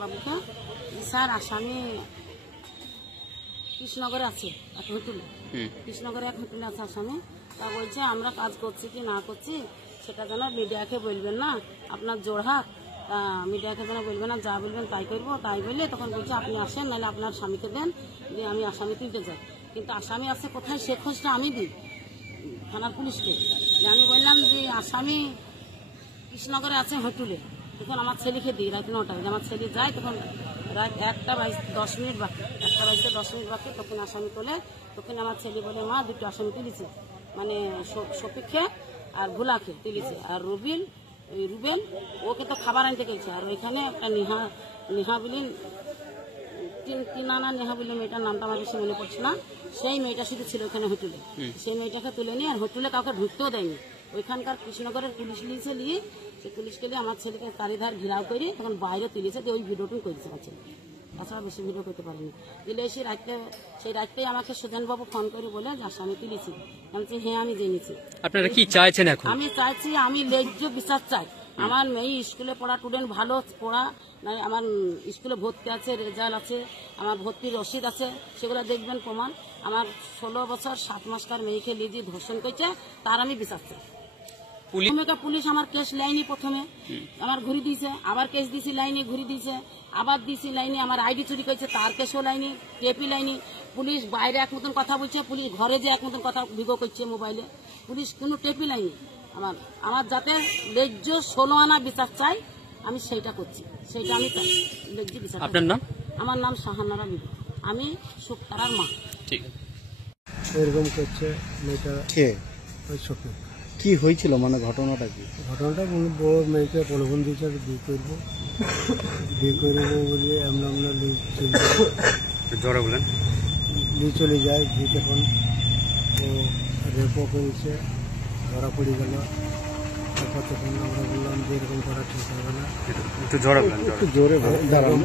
বাবুকে স্যার আসামি কৃষ্ণনগরে আছে, এক হোটেলে, কৃষ্ণনগরে এক হোটেলে আছে আসামি। তা বলছে আমরা কাজ করছি কি না করছি সেটা যেন মিডিয়াকে বলবেন না, আপনার জোড়হাত, মিডিয়াকে যেন বলবেন না, যা বলবেন তাই করবো। তাই বললে তখন বলছে আপনি আসেন, নাহলে আপনার স্বামীকে দেন, দিয়ে আমি আসামি তুলতে যাই। কিন্তু আসামি আছে কোথায় সে খোঁজটা আমি দিই থানার পুলিশকে। আমি বললাম যে আসামি কৃষ্ণনগরে আছে হোটেলে। তখন আমার ছেলেকে দিই রাত 9টায়, আমার ছেলে যায়, তখন রাত 1টা বাজে 10 মিনিট বাকি, 1টা বাজতে 10 মিনিট বাকি। তখন আসামি তোলে, তখন আমার ছেলে বলে মা দুটো আসামি তুলেছে, মানে শফিককে আর ভোলাকে তুলেছে, আর রুবেল ওকে তো খাবার আনতে গেছে। আর ওইখানে একটা নেহা বলি তিনানা নেহা বলে মেয়েটার নামটা আমার বেশি মনে পড়ছে না, সেই মেয়েটা শুধু ছিল ওখানে হোটেলে। সেই মেয়েটাকে তুলে নিয়ে আর হোটেলে কাউকে ঢুকতেও দেয়নি। ওইখানকার কৃষ্ণনগরের পুলিশ নিয়েছে, নিয়ে সেই পুলিশকে নিয়ে আমার ছেলেকে চারিধার ঘিরাও করে তখন বাইরে তুলেছে, দিয়ে ওই ভিডিওটুকু করেছে আমার ছেলে। তাছাড়া বেশি ভিডিও করতে পারিনি। দিলে সেই রাতটাই আমাকে সুধেনবাবু ফোন করে বলে যে আসামি তুলেছি। বলছি হ্যাঁ আমি জেনেছি। আপনারা কি চাইছেন এখন? আমি চাইছি আমি ন্যায্য বিচার চাই। আমার মেয়ে স্কুলে পড়া স্টুডেন্ট, ভালো পড়া, নাই আমার স্কুলে ভর্তি আছে, রেজাল্ট আছে, আমার ভর্তির রসিদ আছে, সেগুলো দেখবেন প্রমাণ। আমার 16 বছর 7 মাসকার মেয়েকে লিজি ধর্ষণ করছে, তার আমি বিচার চাই। পুলিশ আমার কেস লাইনে প্রথমে আমার ঘুরি দিয়েছে, আবার কেস দিয়েছি লাইনে ঘুরি দিয়েছে, আবার দিয়েছি লাইনে। আমার আইডি চুরি করেছে, তার কেসও লাইনে, টেপি লাইনে। পুলিশ বাইরে এক মতন কথা বলছে, পুলিশ ঘরে যে এক মতন কথা ভিডিও করছে মোবাইলে, পুলিশ কোনো টেপি লাইনে। আমার যাতে ন্যায্য 16 আনা বিচার চাই, আমি সেইটা করছি, সেইটা আমি চাই, ন্যায্য বিচার। আপনার নাম? আমার নাম শাহানারা বিবি, আমি শুক্তারার মা। ঠিক আছে। এরকম করছে মেয়েটা ওই শফিক। কি হয়েছিল, মানে ঘটনাটা কি? ঘটনাটা বড় মেয়েকে প্রলোভন দিয়েছে বিয়ে করবো বলে আমরা জোরে বলেন। নিয়ে চলে যায়। দিয়ে তখন ও রেপও করেছে, ধরা পড়ে গেল। তারপর তখন আমরা বললাম যে এরকম করা ঠিক হবে না, একটু জোরে বলেন। একটু জোরে দাঁড়ান।